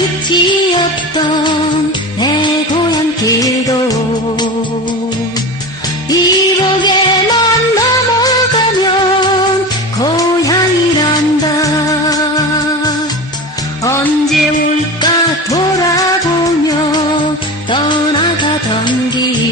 끝이었던 내 고향길도 이보게만 넘어가면 고향이란다. 언제 올까 돌아보며 떠나가던 길.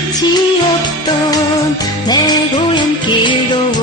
끝이 없던 내 고향길도